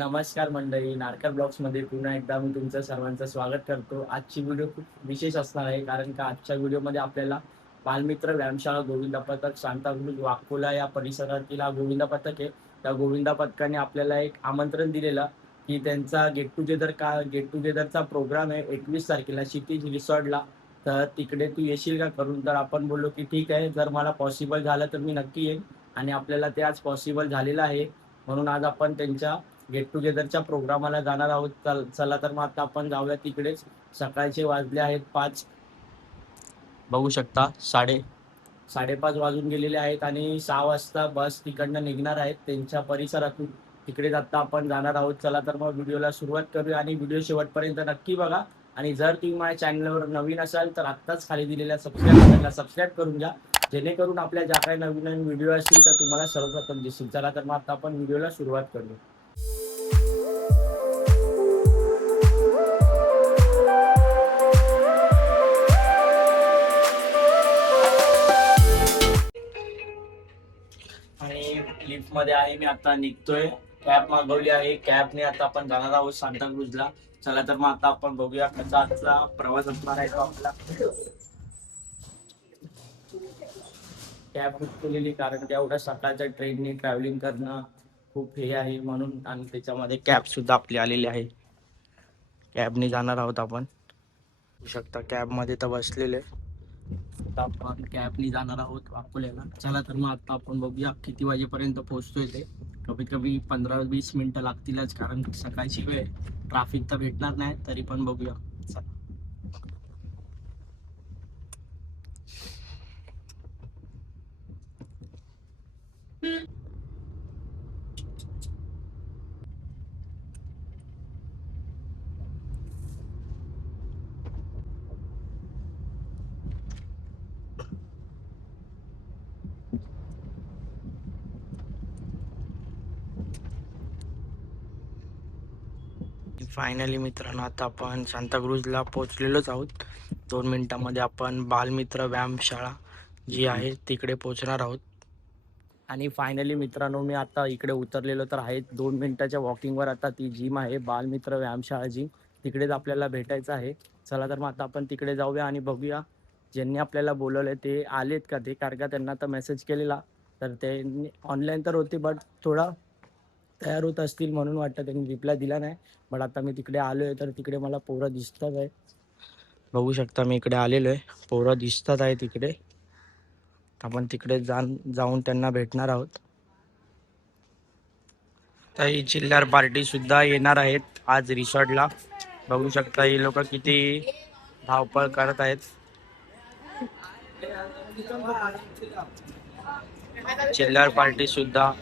नमस्कार मंडळी, नारकर ब्लॉग्समध्ये पुन्हा एकदा मी तुमचं सर्वांचं स्वागत करतो. आजची व्हिडिओ खूप विशेष असणार आहे, कारण का आजच्या व्हिडिओमध्ये आपल्याला बालमित्र व्यायामशाळा गोविंदा पथक सांताक्रूझ वाकोला या परिसरातील हा गोविंदा पथक आहे. त्या गोविंदा पथकाने आपल्याला एक आमंत्रण दिलेलं की त्यांचा गेट टुगेदरचा प्रोग्राम आहे 21 तारखेला क्षितिज रिसॉर्टला. तर तिकडे तू येशील का करून? तर आपण बोललो की ठीक आहे, जर मला पॉसिबल झालं तर मी नक्की येईन. आणि आपल्याला ते आज पॉसिबल झालेलं आहे, म्हणून आज आपण त्यांच्या गेट टुगेदरच्या प्रोग्रामाला जाणार आहोत. चला तर मग आता आपण जाऊया तिकडेच. सकाळचे वाजले आहेत 5, बघू शकता 5:30 वाजून गेलेले आहेत आणि 6 वाजता बस तिकडनं निघणार आहेत त्यांच्या परिसरातून. तिकडेच आता आपण जाणार आहोत. चला तर मग व्हिडिओला सुरुवात करूया आणि व्हिडिओ शेवटपर्यंत नक्की बघा. आणि जर तुम्ही माझ्या चॅनलवर नवीन असाल तर आत्ताच खाली दिलेल्या सबस्क्राईब करून घ्या, जेणेकरून आपल्या ज्या काही नवीन नवीन व्हिडिओ असतील तर तुम्हाला सर्वप्रथम दिसतील. चला तर मग आता आपण व्हिडिओला सुरुवात करूया. आणि लिफ्ट मध्ये आहे मी, आता निघतोय. कॅब मागवली आहे, कॅबने आता आपण जाणार आहोत सांताक्रूझला. चला तर मग आता आपण बघूया कसा आजचा प्रवास असणार आहे तो आपला. कॅब बुक केलेली, कारण की एवढ्या सकाळच्या ट्रेनने ट्रॅव्हलिंग करणं खूप हे आहे म्हणून. आणि त्याच्यामध्ये कॅब सुद्धा आपली आलेली आहे. कॅबने जाणार आहोत आपण. बघू शकता कॅब मध्ये तर बसलेले. आता आपण कॅबने जाणार आहोत अकोल्याला. चला तर मग आता आपण बघूया किती वाजेपर्यंत पोहोचतोय ते. कमीत कमी 15-20 मिनिटं लागतीलच, कारण सकाळची वेळ, ट्रॅफिक तर भेटणार नाही, तरी पण बघूया. चला. फायनली मित्रांनो, आता आपण सांताक्रूझला पोहोचलेलोच आहोत. 2 मिनिटांमध्ये आपण बालमित्र व्यायामशाळा जी आहे तिकडे पोहोचणार आहोत. आणि फायनली मित्रांनो, मी आता इकडे उतरलेलो तर आहे. 2 मिनिटाच्या वॉकिंगवर आता ती जिम आहे, बालमित्र व्यायामशाळा जिम. तिकडेच आपल्याला भेटायचं आहे. चला तर मग आता आपण तिकडे जाऊया आणि बघूया ज्यांनी आपल्याला बोलवलं ते आलेत का ते. कारण का त्यांना तर मेसेज केलेला, तर ते ऑनलाईन तर होते, बट थोडा तयार होत असतील म्हणून वाटतं त्यांनी रिप्लाय दिला नाही. बट आता मी तिकडे आलो आहे, तर तिकडे मला पोरं दिसतात आहे. बघू शकता मी इकडे आलेलो आहे, पोरं दिसतात आहे तिकडे. आपण तिकडे जाऊन त्यांना भेटणार आहोत. काही चिल्लर पार्टी सुद्धा येणार आहेत आज रिसॉर्टला. बघू शकता ही लोक किती धावपळ करत आहेत. चिल्लर पार्टी सुद्धा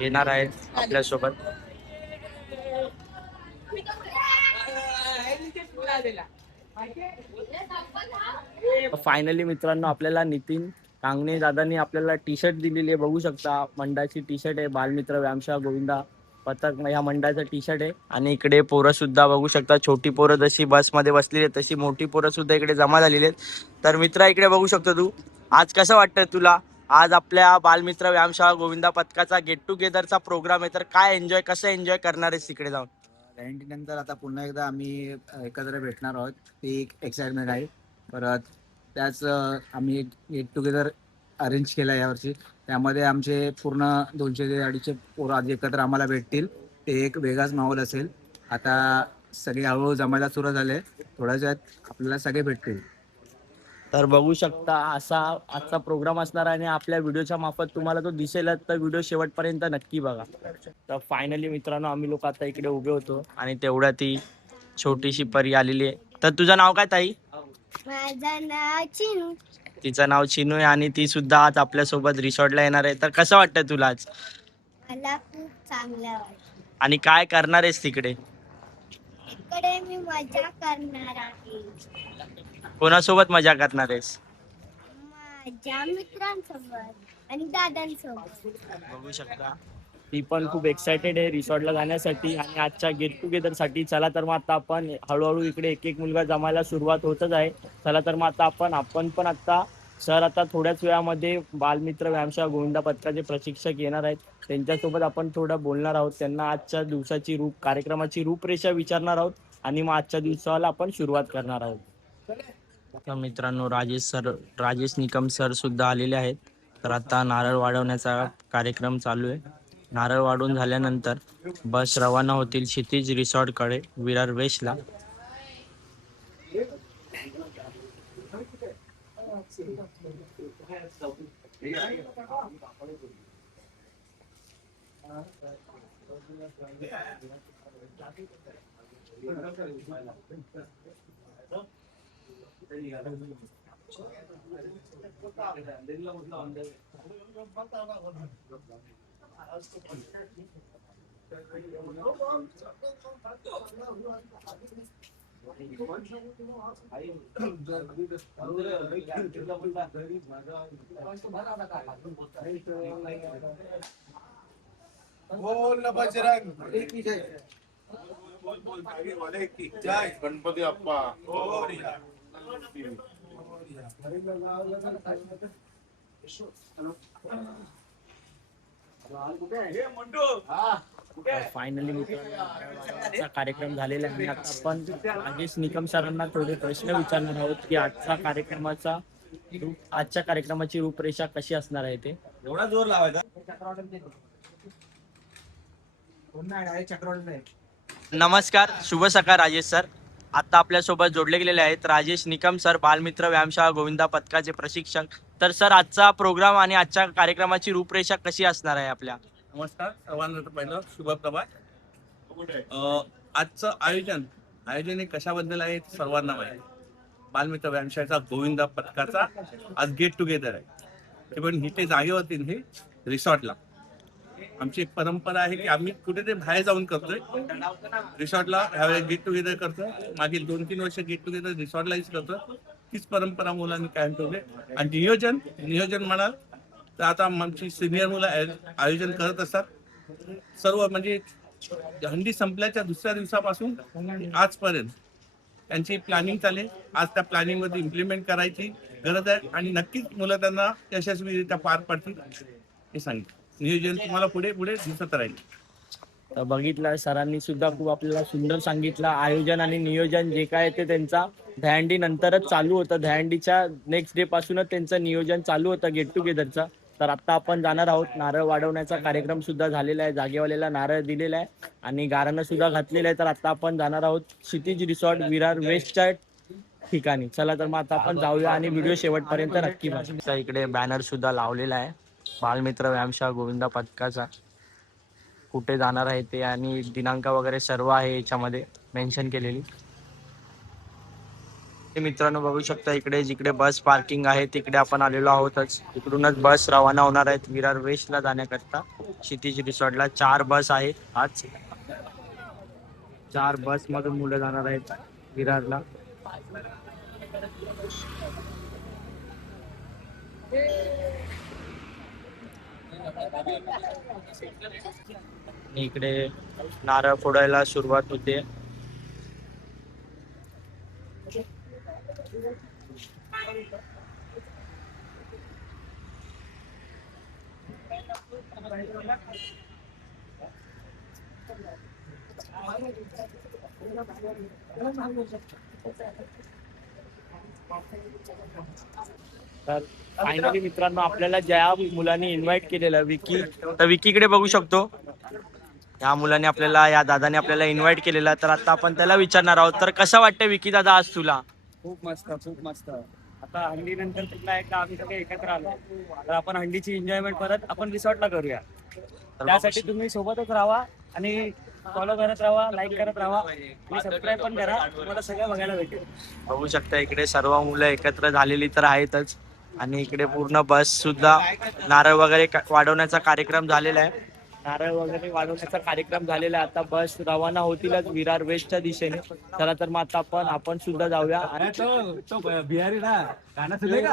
येणार आहेत आपल्यासोबत. फायनली मित्रांनो, आपल्याला नितीन कांगणे दादांनी आपल्याला टी शर्ट दिलेली आहे. बघू शकता मंडळाची टी शर्ट आहे, बालमित्र व्यायामशाळा गोविंदा पथक ह्या मंडळाचं टी शर्ट आहे. आणि इकडे पोरं सुद्धा बघू शकता, छोटी पोरं जशी बसमध्ये बसलेली आहेत तशी मोठी पोरं सुद्धा इकडे जमा झालेली आहेत. तर मित्रा इकडे बघू शकतो तू, आज कसं वाटतं तुला? आज आपल्या बालमित्र व्यायामशाळा गोविंदा पथकाचा गेट टुगेदरचा प्रोग्राम आहे, तर कसं एन्जॉय करणार आहेस तिकडे जाऊन? 90 नंतर आता पुन्हा एकदा आम्ही एकत्र भेटणार आहोत, ती एक एक्साइटमेंट आहे. परत त्याच आम्ही एक गेट टुगेदर अरेंज केला यावर्षी. त्यामध्ये आमचे पूर्ण 200 ते 250 पोरं आज एकत्र आम्हाला भेटतील. ते एक वेगळाच माहोल असेल. आता सगळे हळूहळू जमायला सुरू झाले, थोड्याच वेळात आपल्याला सगळे भेटतील. तर बघू शकता असा आजचा प्रोग्राम असणार आहे आणि आपल्या व्हिडिओच्या मार्फत तुम्हाला तो दिसेलच, तर व्हिडिओ शेवटपर्यंत नक्की बघा. तर फायनली मित्रांनो, आम्ही लोक आता इकडे उभे होतो आणि तेवढ्या ती छोटीशी परी आलेली आहे. तर तुझं नाव काय ताई? माझं नाव चिनू. तिचं नाव चिनू आहे आणि ती सुद्धा आज आपल्यासोबत रिसॉर्टला येणार आहे. तर कसं वाटतं तुला आज? मला खूप चांगलं वाटतं. आणि काय करणार आहेस तिकडे? इकडे मी मजा करणार आहे कोणासोबत मजा करणार आहेस? माझ्या मित्रांसोबत आणि दादांसोबत. बघू शकता ती पण खूप एक्सायटेड आहे रिसॉर्टला जाण्यासाठी आणि आजच्या गेट टुगेदर साठी. चला तर मग आता आपण हळूहळू इकडे एक एक मुलगा जमायला सुरुवात होतच आहे. चला तर मग आता आपण पण आता सर आता थोड्याच वेळामध्ये बालमित्र व्यायामशाळा गोविंदा पथकाचे प्रशिक्षक येणार आहेत. त्यांच्यासोबत आपण थोडं बोलणार आहोत. त्यांना आजच्या दिवसाची कार्यक्रमाची रूपरेषा विचारणार आहोत आणि मग आजच्या दिवसाला आपण सुरुवात करणार आहोत. तर मित्रांनो, राजेश निकम सर सुद्धा आलेले आहेत. तर आता नारळ वाढवण्याचा कार्यक्रम चालू आहे. नारळ वाढून झाल्यानंतर बस रवाना होतील क्षितिज रिसॉर्टकडे विरार वेस्टला. बोल बजरंग की जय. बोल आगे वाले की जय. गणपती अप्पा. फायनली कार्यक्रम झालेला आहे. आता आपण राजेश निकम सरांना थोडे प्रश्न विचारणार आहोत की आजच्या कार्यक्रमाची रूपरेषा कशी असणार आहे ते. एवढा जोर लावायचा. नमस्कार, शुभ सकाळ राजेश सर. आता आपल्यासोबत जोडले गेलेले आहेत राजेश निकम सर, बालमित्र व्यायामशाळा गोविंदा पथकाचे प्रशिक्षक. तर सर, आजचा प्रोग्राम आणि आजच्या कार्यक्रमाची रूपरेषा कशी असणार आहे आपल्या? नमस्कार सर्वांना. पहिलं शुभ प्रभात. आजचं आयोजन हे कशाबद्दल आहे ते सर्वांना माहिती. बालमित्र व्यायामशाळेचा गोविंदा पथकाचा आज गेट टुगेदर आहे. ते पण इथे जागेवरती हे रिसॉर्टला. आमची एक परंपरा आहे की आम्ही कुठे ते बाहेर जाऊन करतोय. रिसॉर्टला ह्यावेळेस गेट टुगेदर करतोय. मागील 2-3 वर्ष गेट टुगेदर रिसॉर्टलाच करतोय. तीच परंपरा मुलांनी कायम ठेवली. आणि नियोजन म्हणाल तर आता आमची सिनियर मुलं आयोजन करत असतात. सर्व म्हणजे हंडी संपल्याच्या दुसऱ्या दिवसापासून आजपर्यंत त्यांची प्लॅनिंग चालेल. आज त्या प्लॅनिंग मध्ये इम्प्लिमेंट करायची गरज आहे आणि नक्कीच मुलं त्यांना यशस्वीरित्या पार पडतील हे सांगितलं. नियोजन तुम्हाला पुढे दिसत राहील. तर बघितलं, सरांनी सुद्धा खूप आपल्याला सुंदर सांगितलं. आयोजन आणि नियोजन जे काय ते त्यांचा दहंडी नंतरच चालू होतं. दहंडीच्या नेक्स्ट डे पासूनच त्यांचं नियोजन चालू होतं गेट टुगेदरचं. तर आता आपण जाणार आहोत. नारळ वाढवण्याचा कार्यक्रम सुद्धा झालेला आहे. जागेवाल्याला नारळ दिलेला आहे आणि गाराणं सुद्धा घातलेलं आहे. तर आता आपण जाणार आहोत क्षितिज रिसॉर्ट विरार वेस्टच्या ठिकाणी. चला तर मग आता आपण जाऊया आणि व्हिडिओ शेवटपर्यंत नक्की बघा. इकडे बॅनर सुद्धा लावलेला आहे बालमित्र व्यायामशाळा गोविंदा पथकाचा. कुठे जाणार आहे ते आणि दिनांक वगैरे सर्व आहे याच्यामध्ये मेन्शन केलेली. मित्रांनो, बघू शकता इकडे जिकडे बस पार्किंग आहे तिकडे आपण आलेलो आहोतच. इकडूनच बस रवाना होणार आहेत विरार वेस्टला जाण्याकरता. क्षितिज रिसॉर्टला 4 बस आहेत. आज 4 बस मधून मुलं जाणार आहेत विरारला. इकडे नारळ फोडायला सुरुवात होते. तर फायनली मित्रांनो, आपल्याला ज्या मुलांनी इन्व्हाइट केलेलं विकी, तर विकीकडे बघू शकतो. या मुलाने आपल्याला, या दादाने आपल्याला इन्व्हाइट केलेला. तर आता आपण त्याला विचारणार आहोत. तर कसं वाटतं विकी दादा आज तुला? खूप मस्त. आता हंडी नंतर पुन्हा एकदा आम्ही सगळे एकत्र आलो. तर आपण हंडीची एन्जॉयमेंट परत आपण रिसॉर्टला करूया. त्यासाठी तुम्ही सोबतच राहा आणि फॉलो करत राहा, लाईक करत राहा आणि सबस्क्राईब पण करा. तुम्हाला सगळं बघायला भेटेल. बघू शकता इकडे सर्व मुलं एकत्र झालेली तर आहेतच आणि इकडे पूर्ण बस सुद्धा नारळ वगैरे वाढवण्याचा कार्यक्रम झालेला आहे. नारळ वगैरे वाढवण्याचा कार्यक्रम झालेला आहे. आता बस रवाना होतीलच विरार वेस्टच्या दिशेने. चला तर मग आता आपण सुद्धा जाऊया. तो बिहारी ना गाणं सुनेगा.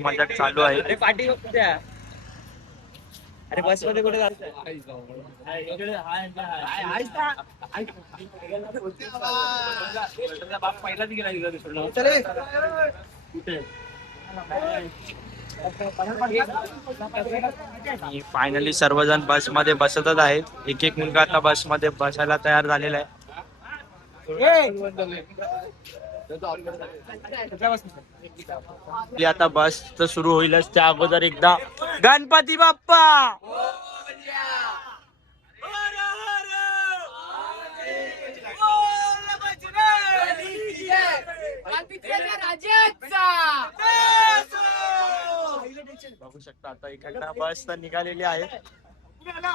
मजाक चालू आहे. अरे बस मध्ये कुठे फायनली सर्वजण बस मध्ये बसतच आहेत. एक एक मुलगा आता बस मध्ये बसायला तयार झालेला आहे. आता बस तर सुरू होईलच त्या अगोदर एकदा गणपती बाप्पा बघू शकता आता इकडनं बस तर निघालेली आहे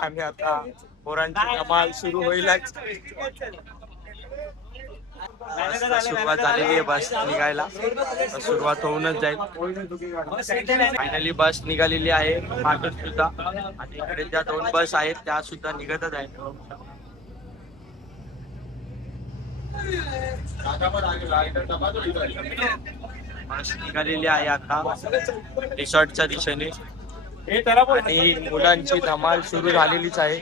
आणि आता पोरांची कमाल सुरू होईलच. सुरुवात झालेली आहे बस निघायला, सुरुवात होऊनच जाईल. फायनली बस निघालेली आहे मागून सुद्धा आणि इकडे ज्या 2 बस आहेत त्या सुद्धा निघतच आहेत. बस निघालेली आहे आता रिसॉर्टच्या दिशेने आणि मुलांची धमाल सुरू झालेलीच आहे.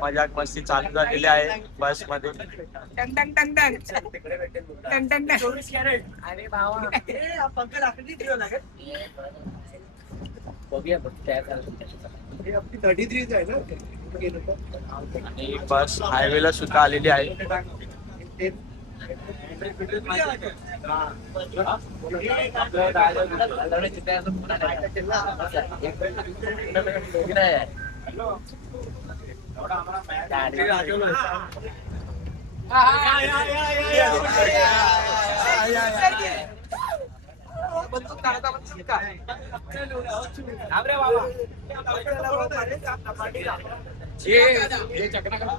मजाक मस्ती चालू झालेली आहे बस मध्ये. आणि बस हायवेला सुद्धा आलेली आहे.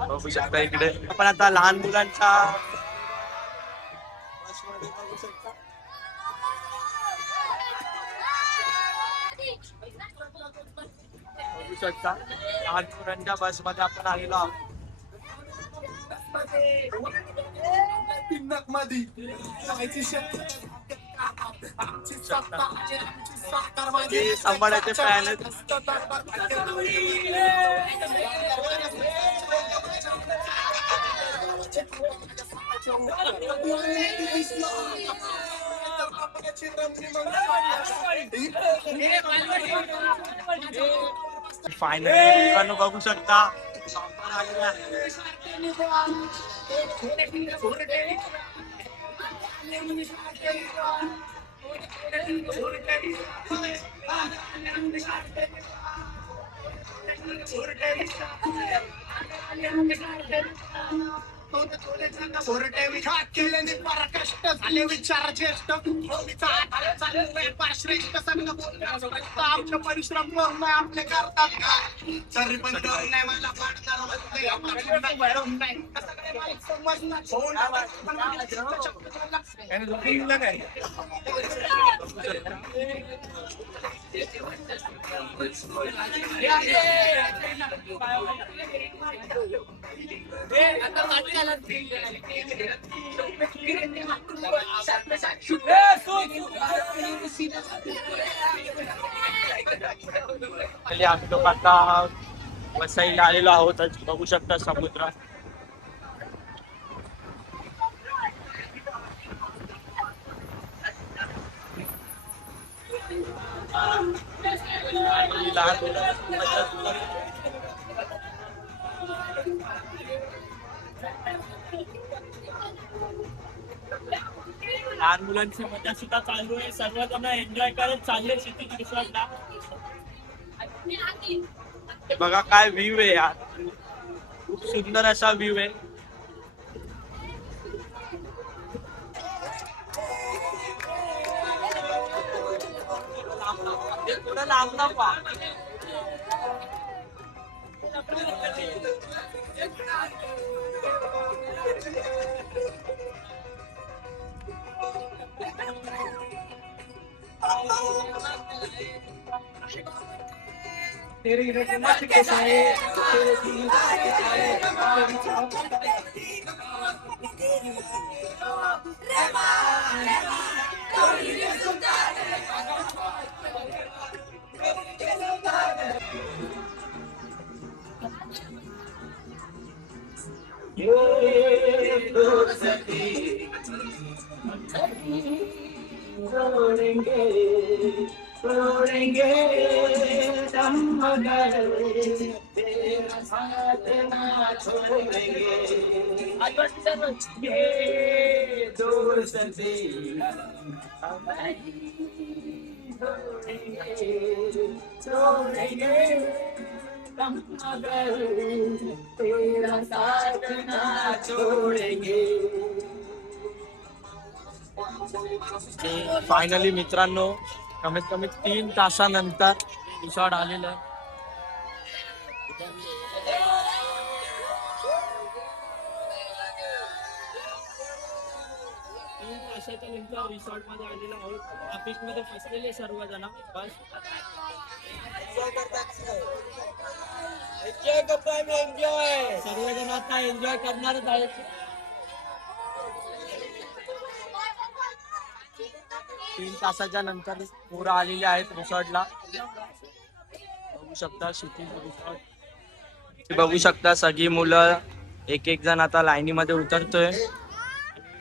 बघू शकता इकडे आपण आता लहान मुलांच्या बघू शकता लहान मुलांच्या बस मध्ये आपण आलेलो आहोत. सांभाळायचे फॅन फायनली मित्रांनो बघू शकता पराकष्ट झाले विचार ज्येष्ठ श्रेष्ठ संघ आमचे परिश्रम करून आपले करतात तरी पण नाही मला आम्ही लोक आता वसईला आलेलो आहोत. बघू शकता समुद्र लहान मुलांची मजा सुद्धा चालू आहे. सर्वजण एन्जॉय करत चालले सिटी रिसॉर्टला. बघा काय व्ह्यू आहे यार, खूप सुंदर असा व्ह्यू आहे. फायनली मित्रांनो कमीत कमी 3 तासानंतर रिसॉर्ट आलेलं आहे. तासाच्या नंतर रिसॉर्ट मध्ये आलेलो आहोत. ट्रॅफिक मध्ये फसलेले सर्वजण बस सर्वजण आता एन्जॉय करणारच आहेत. 3 तासाच्या नंतर पोरं आलेली आहेत रिसॉर्टला. बघू शकता क्षितिज रिसॉर्ट. बघू शकता सगळी मुलं एक एक जण आता लाईनीमध्ये उतरतोय.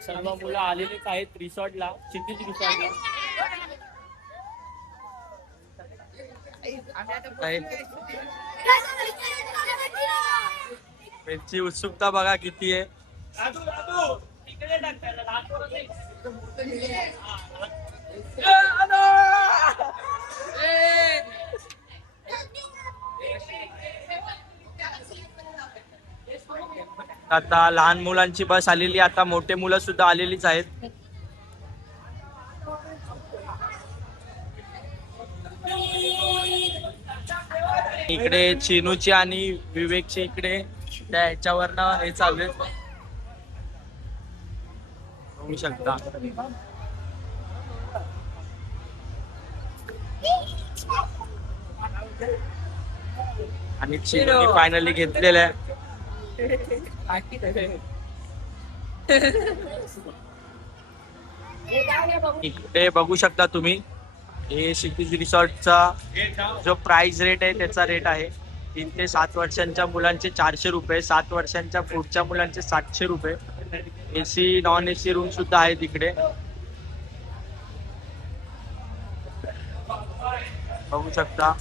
सर्व मुलं आलेलीच आहेत रिसॉर्टला, क्षितिज रिसॉर्टला. त्यांची उत्सुकता बघा किती आहे. आता लहान मुलांची बस आलेली, आता मोठे मुलं सुद्धा आलेलीच आहेत. इकडे चिनूची आणि विवेकची इकडे त्या ह्याच्यावरनं हे चालू आहे. बघू शकता आणि चिनूनी फायनली घेतलेलं आहे. इकडे बघू शकता तुम्ही, हे क्षितिज रिसॉर्टचा जो प्राइस रेट आहे त्याचा रेट आहे 3 ते 7 वर्षांच्या मुलांचे 400 रुपये, 7 वर्षांच्या पुढच्या मुलांचे 700 रुपये. AC नॉन AC रूम सुद्धा आहेत इकडे. बघू शकता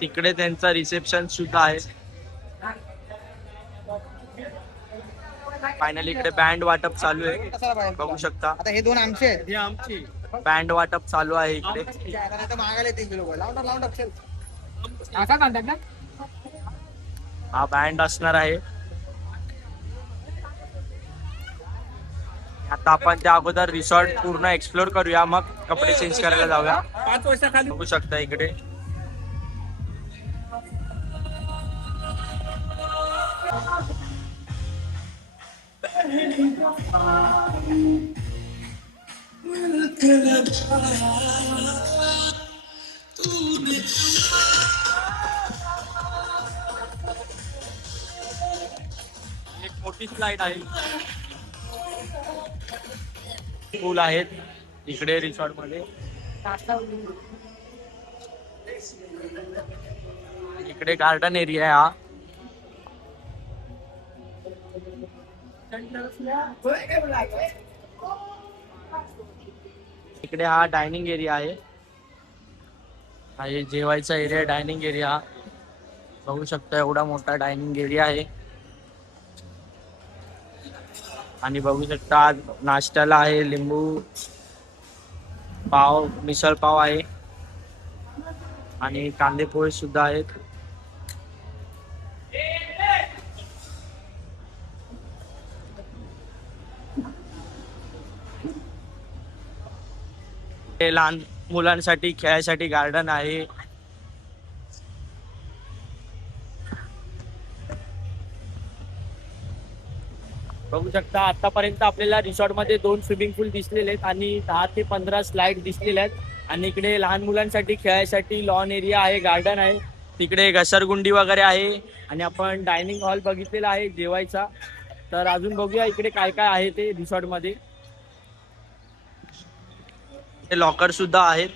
तिकडे त्यांचा रिसेप्शन सुद्धा आहे. फायनली इकडे बँड वाटप चालू आहे. बघू शकता आता हे 2 आमचे आहेत. आमची बँड वाटप चालू आहे इकडे. हा बँड असणार आहे. आता आपण त्या अगोदर रिसॉर्ट पूर्ण एक्सप्लोर करूया, मग कपडे चेंज करायला जाऊया. 5 वर्षाखाली बघू शकता इकडे एक मोठी स्लाइड आहे. पूल आहेत इकडे रिसॉर्ट मध्ये. इकडे गार्डन एरिया आहे. इकडे हा डायनिंग एरिया आहे. हा हे जेवायचा एरिया, डायनिंग एरिया बघू शकता. एवढा मोठा डायनिंग एरिया आहे. आणि बघू शकता आज नाश्त्याला आहे लिंबू पाव, मिसळ पाव आहे आणि कांदे पोहे सुद्धा आहेत. हे लहान मुलांसाठी खेळायसाठी गार्डन आहे. बघू शकता आतापर्यंत आपल्याला रिसॉर्ट मध्ये 2 स्विमिंग पूल दिसलेले आहेत आणि 10 ते 15 स्लाइड दिसलेल्या आहेत आणि इकडे लहान मुलांसाठी खेळायसाठी लॉन एरिया आहे, गार्डन आहे, तिकडे घसरगुंडी वगैरे आहे आणि आपण डायनिंग हॉल बघितलेला आहे जेवायचा. तर अजून बघूया इकडे काय काय आहे ते रिसॉर्ट मध्ये. लॉकर सुद्धा आहेत,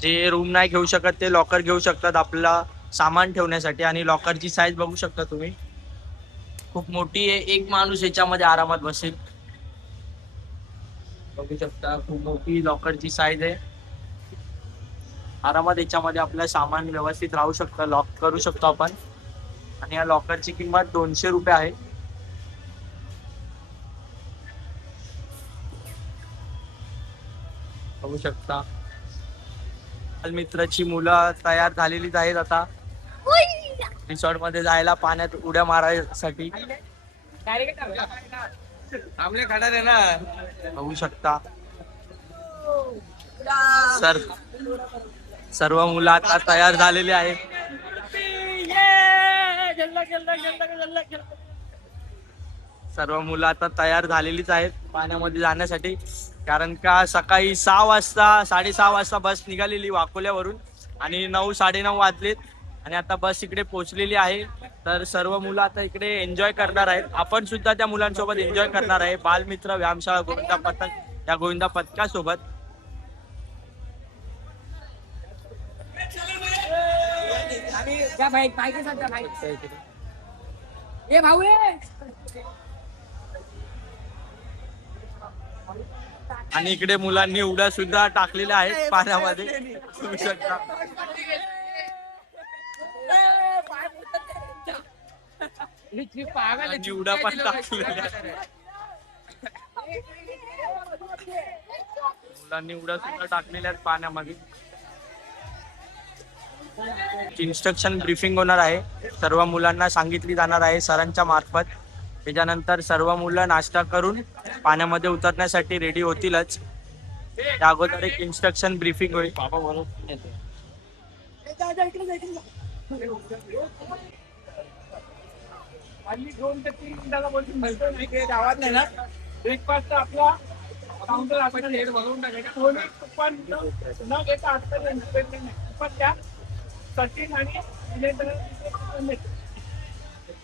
जे रूम नाही घेऊ शकत ते लॉकर घेऊ शकतात आपला सामान ठेवण्यासाठी. आणि लॉकरची साईज बघू शकता तुम्ही, खूप मोठी आहे, एक माणूस याच्यामध्ये आरामात बसेल. बघू शकता खूप मोठी लॉकरची साईज आहे, आरामात याच्यामध्ये आपलं सामान व्यवस्थित राहू शकतं, लॉक करू शकतो आपण. आणि या लॉकरची किंमत 200 रुपये आहे. बघू शकता मित्राची मुलं तयार झालेलीच आहेत आता रिसॉर्ट मध्ये जायला, पाण्यात उड्या मारायसाठी. बघू शकता सर्व मुलं आता तयार झालेली आहेत. सर्व मुलं आता तयार झालेलीच आहेत पाण्यामध्ये जाण्यासाठी, कारण का सकाळी 6 वाजता 6:30 वाजता बस निघालेली वाकोल्यावरून आणि 9 साडेनऊ वाजलेत आणि आता बस इकडे पोहोचलेली आहे. तर सर्व मुलं आता इकडे एन्जॉय करणार आहेत, आपण सुद्धा त्या मुलांसोबत एन्जॉय करणार आहे. बालमित्र व्यायामशाळा गोविंदा पथक या गोविंदा पथकासोबत. आणि इकडे मुलांनी उड्या सुद्धा टाकलेल्या आहेत पाण्यामध्ये, बघू शकता. आणि उड्या पण टाकलेल्या मुलांनी उड्या सुद्धा टाकलेल्या आहेत पाण्यामध्ये. इन्स्ट्रक्शन ब्रीफिंग होणार आहे, सर्व मुलांना सांगितली जाणार आहे सरांच्या मार्फत. त्याच्यानंतर सर्व मुलं नाश्ता करून पाण्यामध्ये उतरण्यासाठी रेडी होतीलच. त्या अगोदर एक इन्स्ट्रक्शन ब्रीफिंग होईल. ब्रेकफास्ट आपला काउंटर आपण हेड बघून टाकायचा, कोणी पण न घेता पण त्या सचिन आणि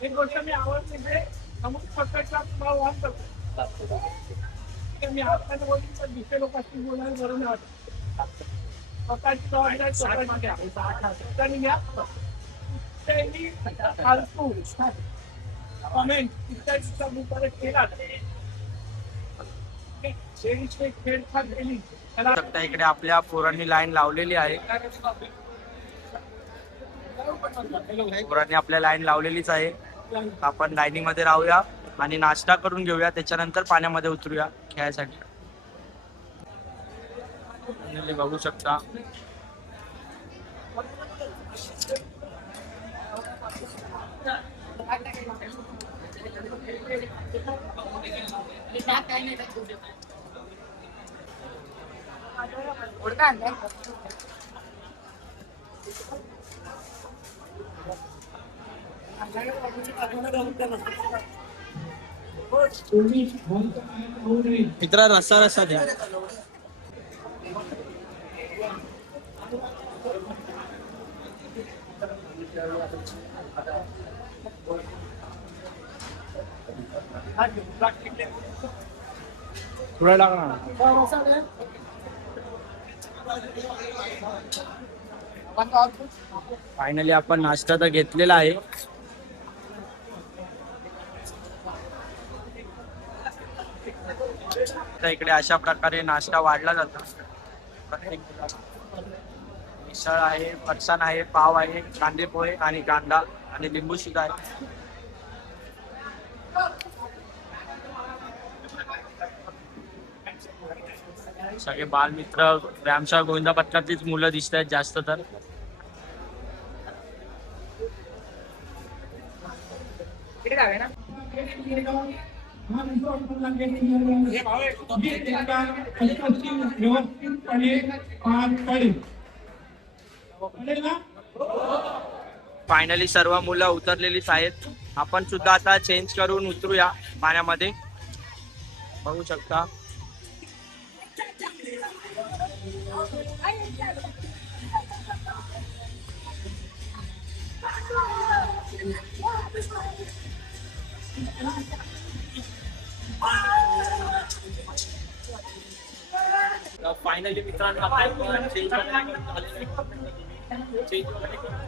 एक गोष्ट मी आवडते, अमुक पक्षाचा भाव वाद करतो. मी आपल्याला बोलून पण दुसरे लोक असतील बोलायला बरोबर वाटत. स्वतःची जबाबदारी स्वतःची घ्या, स्वतःनी घ्या. त्यांनी फालतू कमेंट इत्यादी केला, खेळखात केली. इकडे आपल्या पोरांनी लाईन लावलेली आहे, पोरांनी आपल्या लाईन लावलेलीच आहे. आपण लाईनिंग मध्ये राहूया आणि नाश्ता करून घेऊया, त्याच्यानंतर पाण्यामध्ये उतरूया खेळायसाठी. बघू शकता मित्रा रस्सा रस्सा द्या. थोडा लागणार. फायनली आपण नाश्ता तर घेतलेला आहे. इकडे अशा प्रकारे नाश्ता वाढला जातो. मिसळ आहे, फरसाण आहे, पाव आहे, कांदे पोहे आणि कांदा आणि लिंबू सुद्धा आहे. सगळे बालमित्र व्यायामशाळा गोविंदा पथकातलीच मुलं दिसत आहेत जास्त तर. हा resort मधला gate व्यवस्थितपणे पार पडेल. पडेल ना? फायनली सर्व मुलं उतरलेलीच आहेत. आपण सुद्धा आता चेंज करून उतरूया पाण्यामध्ये. बघू शकता. फायनली मित्रांनो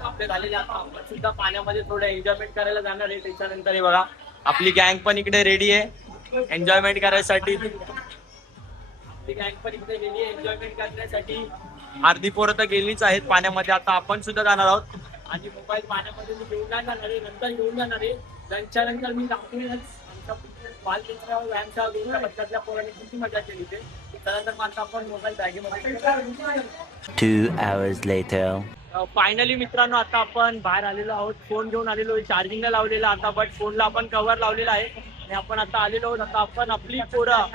आपले झालेले आपण सुद्धा पाण्यामध्ये थोडं एन्जॉयमेंट करायला जाणार आहे. त्याच्यानंतर हे बघा आपली गँग पण इकडे रेडी आहे एन्जॉयमेंट करायसाठी. आपली गँग पण इकडे रेडी आहे एन्जॉयमेंट करण्यासाठी. अर्धी पोरं तर गेलीच आहेत पाण्यामध्ये. आता आपण सुद्धा जाणार आहोत आणि मोबाईल पाण्यामध्ये मी घेऊन जाणार आहे. नंतर घेऊन जाणार आहे. त्यांच्यानंतर मी दाखवेनच बालमित्र व्यायामशाळा गोविंदा पथकातल्या पोरांनी किती मजा केली ते. त्यानंतर मात्र आपण मोबाईल बॅगेमध्ये 2 hours later. फायनली मित्रांनो आता आपण बाहेर आलेलो आहोत. फोन घेऊन आलेलो आहे चार्जिंगला लावलेला आता. बट फोनला आपण कव्हर लावलेला आहे आणि आपण आता आलेलो आहोत. आता आपण आपली पोरं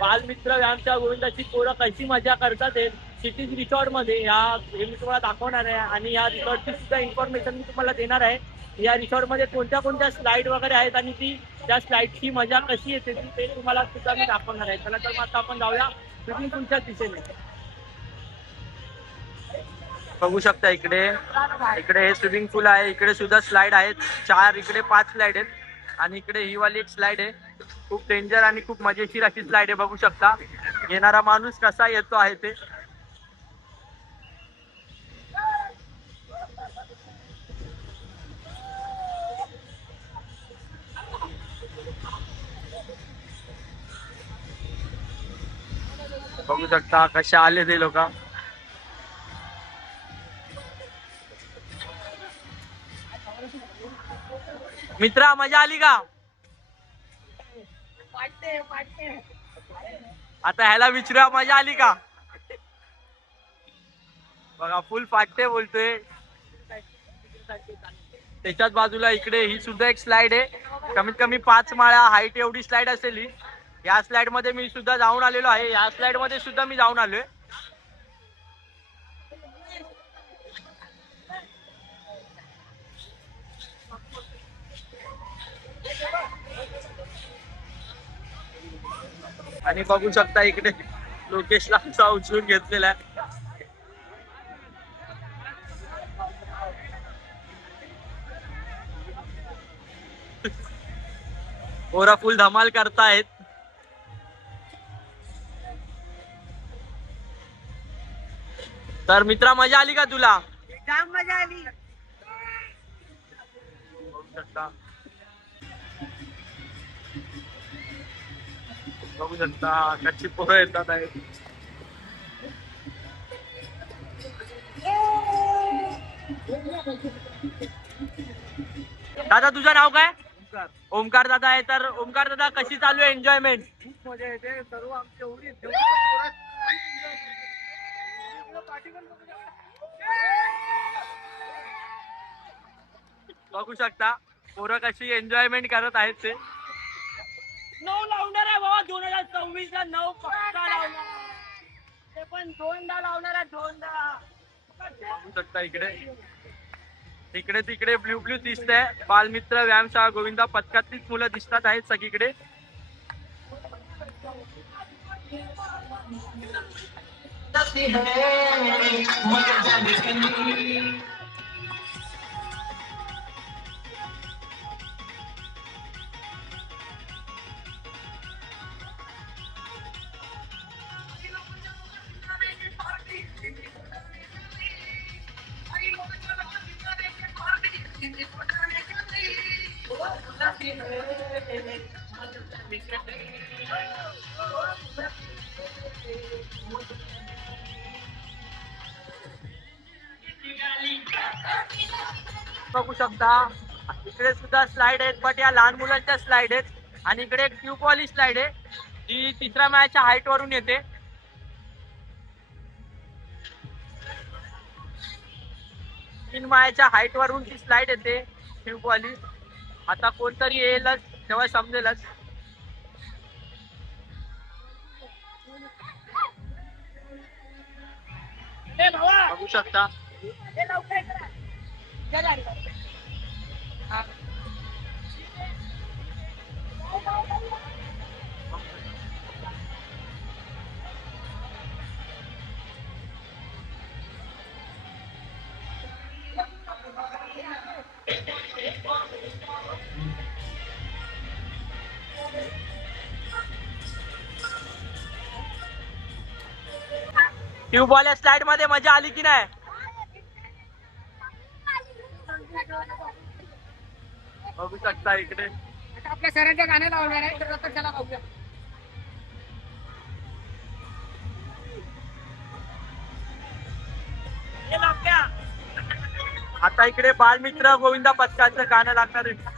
बालमित्र व्यायामशाळा गोविंदाची पोरं कशी मजा करतात हे सिटीज रिसॉर्ट मध्ये हे मी तुम्हाला दाखवणार आहे. आणि या रिसॉर्टची सुद्धा इन्फॉर्मेशन मी तुम्हाला देणार आहे. या रिसॉर्ट मध्ये कोणत्या कोणत्या स्लाईड वगैरे आहेत आणि त्या स्लाईडची मजा कशी येते ते तुम्हाला सुद्धा मी दाखवणार आहे. चला तर मग आता आपण जाऊया स्विमिंग पूलच्या दिशेने. बघू शकता इकडे हे स्विमिंग पूल आहे. इकडे सुद्धा स्लाइड आहेत 4. इकडे 5 स्लाइड आहेत आणि इकडे ही वाली एक स्लाइड आहे. खूप डेंजर आणि खूप मजेशीर अशी स्लाइड आहे. बघू शकता येणारा माणूस कसा येतो आहे ते. बघू शकता कशा आले ते लोक. मित्रा मजा आली का? आता ह्याला विचारूया मजा आली का? बघा फुल फाटते बोलतोय. त्याच्याच बाजूला इकडे ही सुद्धा एक स्लाइड आहे. कमीत कमी 5 माळ्या हाईट एवढी स्लाइड असेल ही. या स्लाइड मध्ये मी सुद्धा जाऊन आलेलो आहे. या स्लाइड मध्ये सुद्धा मी जाऊन आलोय. आणि बघू शकता इकडे लोकेशला असा उचलून घेतलेला आहे. पोरा फुल धमाल करतायत. तर मित्रा मजा आली का तुला? जाम मजा आली. बघू शकता कच्ची पोरं येतात आहेत. दादा तुझं नाव काय? ओमकार दादा आहे. तर ओमकार दादा कशी चालू आहे एन्जॉयमेंट? खूप मजा येते. सर्व आमची एवढी बघू शकता पोरं कशी एन्जॉयमेंट करत आहेत ते. 9 लावणार आहे बाबा 2026 ला 9 पक्का लावणार. ते पण 2दा लावणार आहे 2दा. बघू शकता इकडे तिकडे ब्ल्यू ब्ल्यू दिसतंय. बालमित्र व्यायामशाळा गोविंदा पथकातलीच मुलं दिसतात आहेत सगळीकडे. बघू शकता इकडे सुद्धा स्लाइड आहेत. बट या लहान मुलांच्या स्लाइड आहेत. आणि इकडे एक ट्यूब वाली स्लाइड आहे जी 3ऱ्या माळ्याच्या हाईट वरून येते. तीन माळ्याच्या हाईट वरून ती स्लाइड येते ट्यूब वाली. आता कोणतरी येईलच तेव्हा समजेलच. बघू शकता. ट्यूबवाल्या स्लाइड मध्ये मजा आली की नाही? बघू शकता इकडे आपल्या सरांच्या गाणे लावणार आहे तर आता त्याला बघूया. आता इकडे बालमित्र गोविंदा पथकाचं गाणं लागणार आहे.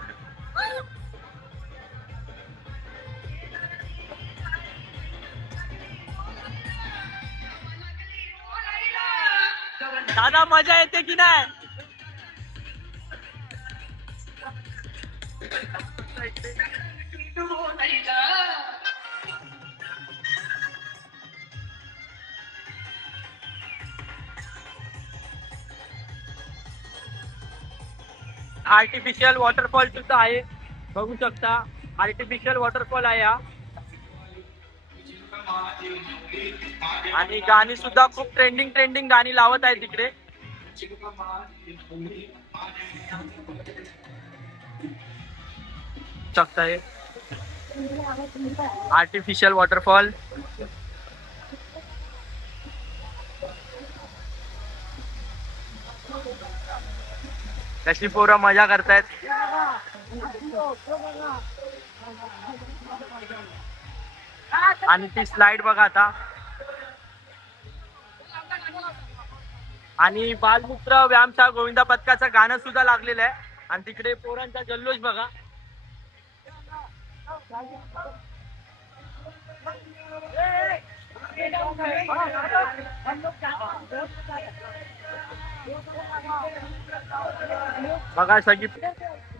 दादा मजा येते की नाही? आर्टिफिशियल वॉटरफॉल सुद्धा आहे, बघू शकता. आर्टिफिशियल वॉटरफॉल आहे हा. आणि गाणी सुद्धा खूप ट्रेंडिंग गाणी लावत आहेत तिकडे. शकताय आर्टिफिशियल वॉटरफॉल. कशी पोरं मजा करतायत. आणि ती स्लाइड बघा आता. आणि बालमित्र व्यायामशाळा गोविंदा पथकाचं गाणं सुद्धा लागलेलं आहे. आणि तिकडे पोरांचा जल्लोष बघा. बघा सगळी.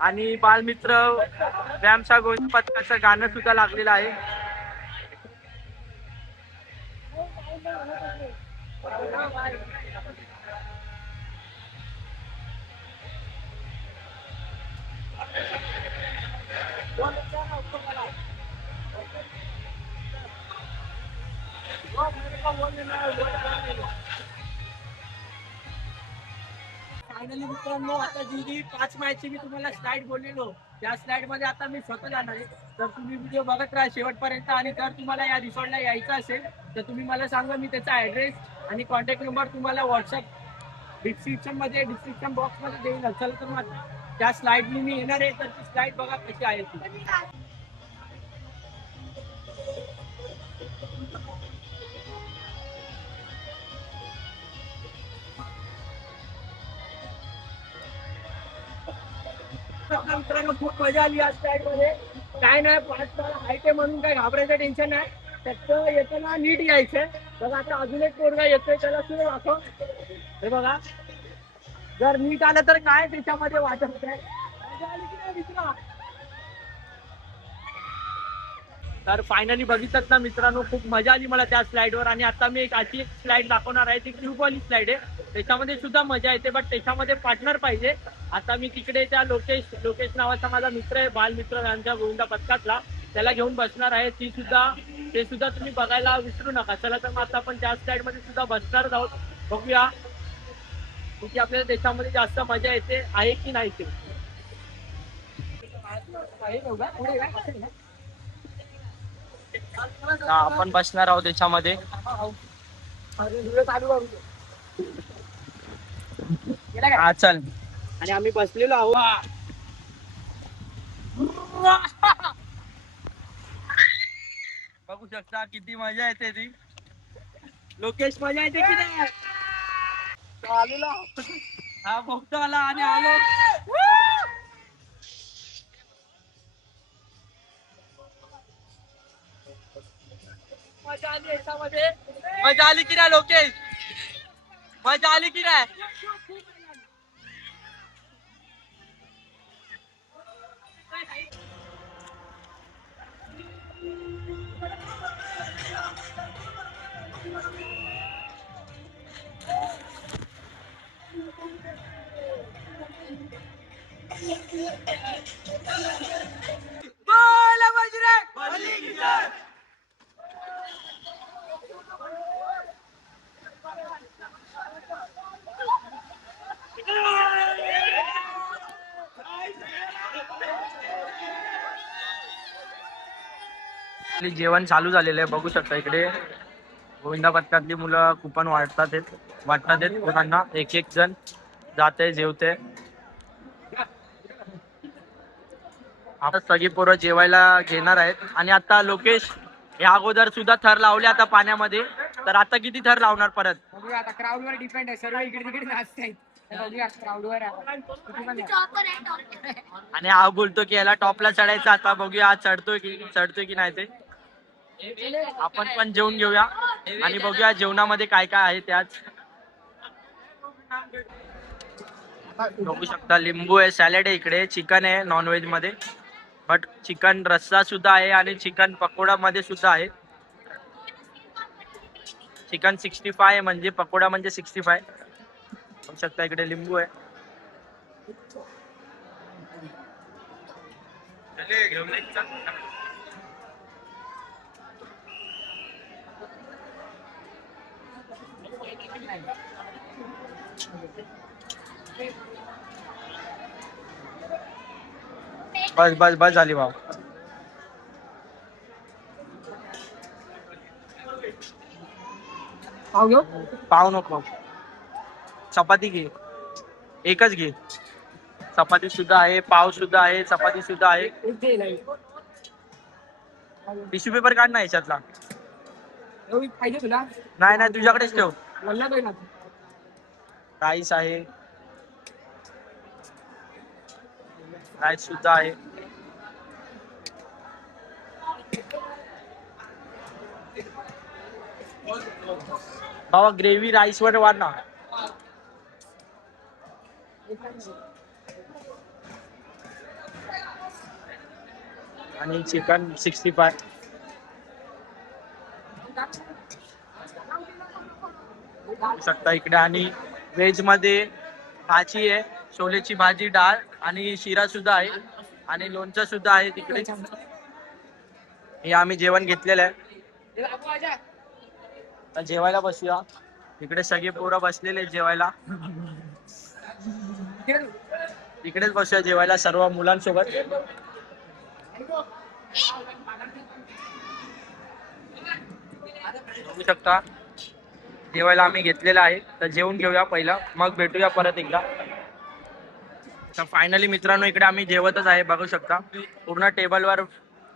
आणि बालमित्र व्यायामशाळा गोविंदा पथकाचं गाणं सुद्धा लागलेलं आहे. फायनली मित्रांनो, आता जी 5 मॅचची मी तुम्हाला स्लाइड बोललेलो त्या स्लाइड मध्ये आता मी स्वतः जाणार आहे. तर तुम्ही व्हिडिओ बघत राहा शेवटपर्यंत. आणि जर तुम्हाला या रिसॉर्टला यायचं असेल तर तुम्ही मला सांगा, मी त्याचा ऍड्रेस आणि कॉन्टॅक्ट नंबर तुम्हाला व्हॉट्सअप डिस्क्रिप्शन बॉक्स मध्ये देईन. चला तर मग त्या स्लाइडनी मी येणार आहे. तर ती स्लाइड बघा कशी आहे ती. मित्रांनो खूप मजा आली या स्लाइड मध्ये. काय नाही, 5 हाईट आहे म्हणून काय घाबरायचं टेन्शन नाही. फक्त येताना नीट यायचंय. बघा आता अजून एक पोरगा येतोय, त्याला सुद्धा दाखव. हे बघा, जर नीट आलं तर काय त्याच्यामध्ये वाटत आहे. मजा आली की नाही मित्रा? तर फायनली बघितलं ना मित्रांनो, खूप मजा आली मला त्या स्लाइडवर. आणि आता मी अशी एक स्लाइड दाखवणार आहे, ती ट्यूबवाली स्लाइड आहे. त्याच्यामध्ये सुद्धा मजा येते, बट त्याच्यामध्ये पार्टनर पाहिजे. आता मी तिकडे त्या लोकेश नावाचा माझा मित्र आहे, बालमित्र यांच्या गोविंदा पथकातला, त्याला घेऊन बसणार आहे. ते सुद्धा तुम्ही बघायला विसरू नका. चला तर मग आता आपण त्या स्लाइड मध्ये सुद्धा बसणार आहोत. बघूया की आपल्याला त्याच्यामध्ये जास्त मजा येते आहे की नाही ते. आपण बसणार आहोत त्याच्यामध्ये. हा चल. आणि आम्ही बसलेलो आहोत. बघू शकता किती मजा येते ती. लोकेश मजा येते की नाही? आलेलो हा बघतो आला आणि आलो. मजा आली याच्यामध्ये. मजा आली की नाही लोकेश? मजा आली की नाही? जेवण चालू झालेलं आहे, बघू शकता इकडे गोविंदा पथकातली मुलं कुपन वाटतात कोणांना, एक एक जण जाते जेवते. आता सगळी पोरं जेवायला घेणार आहेत. आणि आता लोकेश या अगोदर सुद्धा थर लावले आता पाण्यामध्ये, तर आता किती थर लावणार परत? बघूया आता क्राऊडवर डिपेंड आहे. सर्व इकडे तिकडे नाचतायत. बघूया क्राऊडवर आणि हा बोलतो की याला टॉपला चढायचं, आता बघूया हा चढतोय की नाही ते. आपण पण जेवून घेऊया आणि बघूया जेवणामध्ये काय काय आहे त्यात. बघू शकता लिंबू आहे, सॅलड आहे, इकडे चिकन आहे नॉनव्हेज मध्ये, बट चिकन रस्सा सुद्धा आहे आणि चिकन पकोडा मध्ये सुद्धा आहे. चिकन 65 आहे, म्हणजे पकोडा म्हणजे 65. बघू शकता इकडे लिंबू आहे. बस बस बस झाली भाऊ. पाव घेऊ. पाव नको, चपाती घे, एकच घे. चपाती सुद्धा आहे, पाव सुद्धा आहे, चपाती सुद्धा आहे. टिश्यू पेपर काढ ना याच्यातला. पाहिजे तुला? नाही नाही तुझ्याकडेच ठेव. वल्ला पाहिजे. राईस आहे, राईस सुद्धा आहे. बाबा ग्रेव्ही राईस वर वाढ ना. आणि चिकन 65. शकता इकडे. आणि व्हेज मध्ये भाजी आहे, छोलेची भाजी, डाळ आणि शिरा सुद्धा आहे आणि लोणचं सुद्धा आहे तिकडे. हे आम्ही जेवण घेतलेलं आहे. आता जेवायला बसूया. इकडे सगळे पोरं बसलेले आहेत जेवायला. इकडेच बसूया जेवायला सर्व मुलांसोबत. बघू शकता जेवायला आम्ही घेतलेलं आहे, तर जेवून घेऊया पहिला, मग भेटूया परत एकदा. तर फायनली मित्रांनो इकडे आम्ही जेवतच आहे. बघू शकता पूर्ण टेबलवर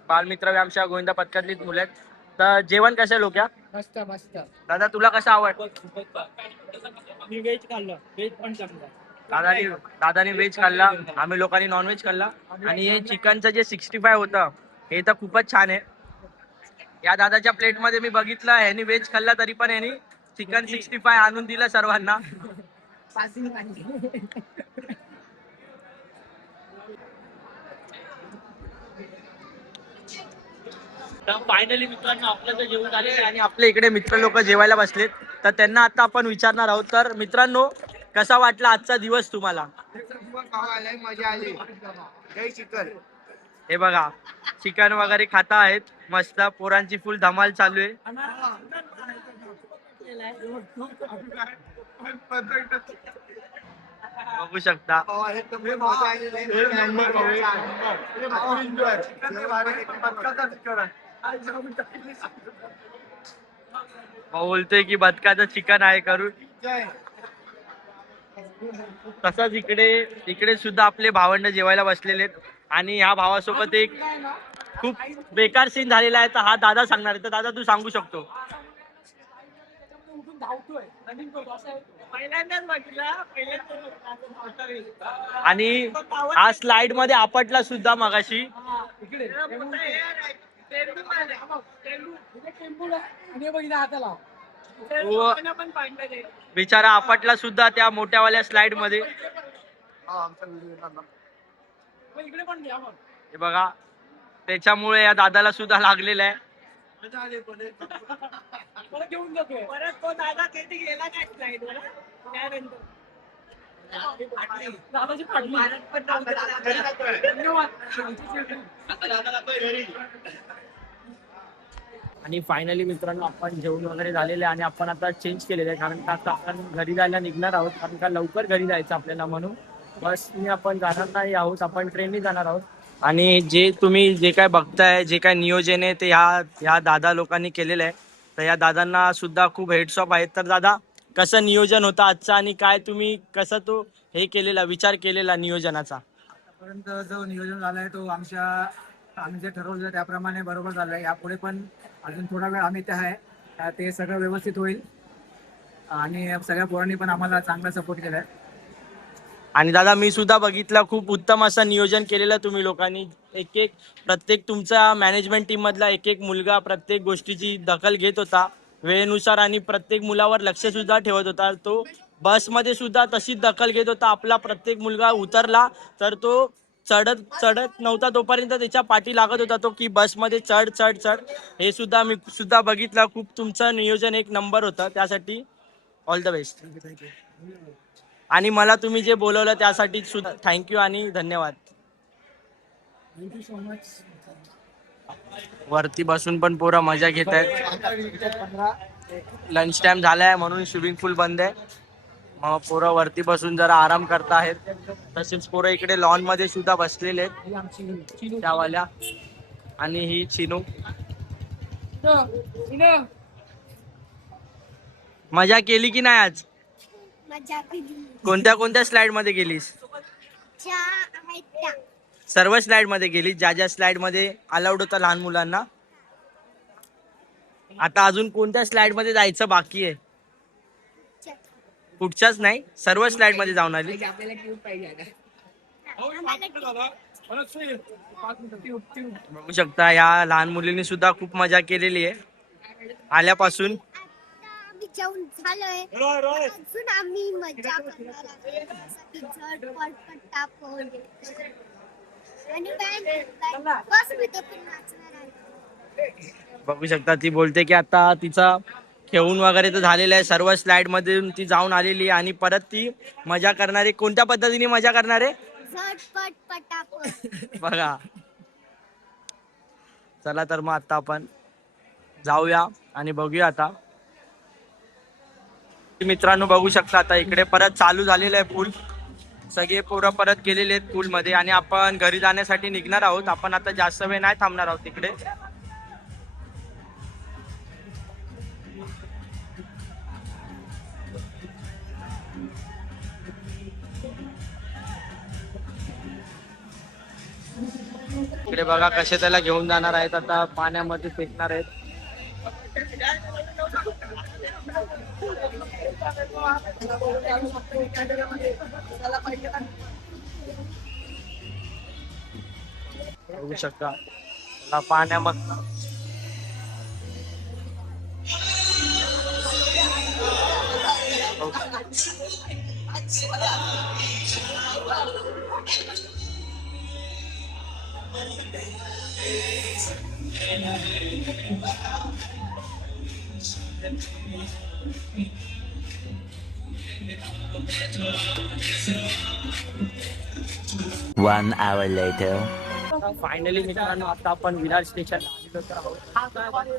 बालमित्र व्यायामशाळा गोविंदा पथकातलीच मुलं आहेत. तर जेवण कसं आहे लोक्या? मस्त मस्त. दादा तुला कसं आवडतं? मी व्हेज खाल्लं, व्हेज पण चांगलं. दादानी व्हेज खाल्ला, आम्ही लोकांनी नॉनव्हेज खाल्ला. आणि हे चिकनचं जे 65 होतं हे तर खूपच छान आहे. या दादाच्या प्लेट मध्ये मी बघितलं ह्यानी व्हेज खाल्ला तरी पण ह्यानी चिकन 65 आणून दिलं सर्वांना. तर फायनली मित्रांनो आपलं तर जेवण झाले आणि आपल्या इकडे मित्र लोक जेवायला बसलेत, तर त्यांना आता आपण विचारणार आहोत. तर मित्रांनो कसा वाटला आजचा दिवस तुम्हाला? मजा आली. जय चिकन. हे बघा चिकन वगैरे खाता आहेत, मस्त पोरांची फुल धमाल चालू आहे. बघू शकता बोलतोय की बदकाचं चिकन आहे करून. तसंच इकडे सुद्धा आपले भावंड जेवायला बसलेले आहेत. आणि ह्या भावासोबत एक खूप बेकार सीन झालेला आहे, तर हा दादा सांगणार आहे. तर दादा तू सांगू शकतो? आणि हा स्लाइड मध्ये आपटला सुद्धा मगाशी. बिचारा आपटला सुद्धा त्या मोठ्यावाल्या स्लाइड मध्ये. हे बघा त्याच्यामुळे या दादाला सुद्धा लागलेलं आहे. दादाची फाटली. धन्यवाद. आणि फायनली मित्रांनो आपण जेवण वगैरे झालेले आहे आणि आपण आता चेंज केलेलं आहे, कारण का आता आपण घरी जायला निघणार आहोत, कारण का लवकर घरी जायचं आपल्याला, म्हणून बसने आपण जाणार नाही आहोत, आपण ट्रेनने जाणार आहोत. आणि जे तुम्ही जे काय बघताय, जे काय नियोजन आहे ते ह्या दादा लोकांनी केलेलं आहे. तर या दादांना सुद्धा खूप हेडसॉप आहेत. तर दादा, कसं नियोजन होतं आजचं आणि काय तुम्ही कसं तो हे केलेला विचार केलेला नियोजनाचा? आतापर्यंत जो नियोजन झालाय तो आम्ही जे ठरवलं त्याप्रमाणे बरोबर झालंय. यापुढे पण अजून थोडा वेळ आम्ही ते आहे, ते सगळं व्यवस्थित होईल आणि सगळ्या पोरांनी पण आम्हाला चांगला सपोर्ट केलाय. आणि दादा मी सुद्धा बघितलं, खूप उत्तम असं नियोजन केलेलं तुम्ही लोकांनी. एक प्रत्येक तुमचा मॅनेजमेंट टीम मधला एक मुलगा प्रत्येक गोष्टीची दखल घेत होता वेळेनुसार आणि प्रत्येक मुलावर लक्ष सुद्धा ठेवत होता. तो बसमध्ये सुद्धा तशीच दखल घेत होता. आपला प्रत्येक मुलगा उतरला तर तो चढत नव्हता, तोपर्यंत त्याच्या पाठी लागत होता तो की बसमध्ये चढ. हे सुद्धा मी सुद्धा बघितलं. खूप तुमचं नियोजन एक नंबर होतं, त्यासाठी ऑल द बेस्ट. आणि मला तुम्ही जे बोलवलं त्यासाठी सुद्धा थँक्यू आणि धन्यवाद. Thank you so much. वरती बसून पण पोरं मजा घेत आहेत. लंच टाइम झालाय म्हणून स्विमिंग पूल बंद आहे, मग पोरं वरती बसून जरा आराम करत आहेत. तसेच पोरं इकडे लॉन मध्ये सुद्धा बसलेले आहेत त्यावाल्या. आणि ही चिनू मजा केली की नाही आज? मजा केली. कोणत्या स्लाइड मध्ये गेलीस? ज्या आहेत त्या. सर्व स्लाइड मध्ये गेलीस, ज्या स्लाइड मध्ये अलाउड होतं लहान मुलांना? आता अजून कोणत्या स्लाइड मध्ये जायचं बाकी आहे? कुठच्याच नाही, सर्व स्लाइड मध्ये जाऊन आली. आपल्याला क्यूट पाहिजे आता. बघू शकता या लहान मुलींनी सुद्धा खूप मजा केलेली आहे आल्यापासून. आता आम्ही जेवण झालोय, अजून आम्ही मजा करणार आहोत. जसं की झटपट पटापट आणि बस मी तर पण नाचणार आहे. बघू शकता ती बोलते की आता तिचा खेळून वगैरे तर झालेलं आहे, सर्व स्लाइड मध्ये ती जाऊन आलेली आहे आणि परत ती मजा करणार आहे. कोणत्या पद्धतीने मजा करणार आहे? झटपट पटापट. बघा, चला तर मग आता आपण जाऊया आणि बघूया. आता मित्रांनो बघू शकता आता इकडे परत चालू झालेलं आहे पूल. सगळे पोरं परत गेलेले आहेत पूल मध्ये आणि आपण घरी जाण्यासाठी निघणार आहोत. आपण आता जास्त वेळ नाही थांबणार आहोत तिकडे. इकडे बघा कसे त्याला घेऊन जाणार आहेत, आता पाण्यामध्ये फेकणार आहेत. बघू शकता पाण्यामध्ये One hour later. फायनली मित्रांनो आता आपण विरार स्टेशनला आलेलो तर आहोत.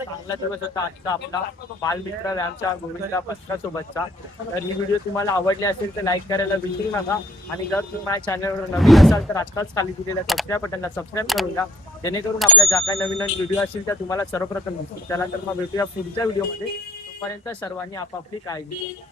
चांगला दिवस होता आजचा आपला बालमित्र व्यायामच्या गोविंदा पथकासोबतचा. तर ही व्हिडिओ तुम्हाला आवडली असेल तर लाईक करायला विसरू नका आणि जर तुम्ही माझ्या चॅनलवर नवीन असाल तर आत्ताच खाली दिलेल्या सबस्क्राईब बटनला सबस्क्राईब करून द्या, जेणेकरून आपल्या ज्या काही नवीन व्हिडिओ असतील त्या तुम्हाला सर्वप्रथम मिळतील. त्याला तर मग भेटूया पुढच्या व्हिडिओमध्ये. तोपर्यंत सर्वांनी आपापली काळजी घ्या.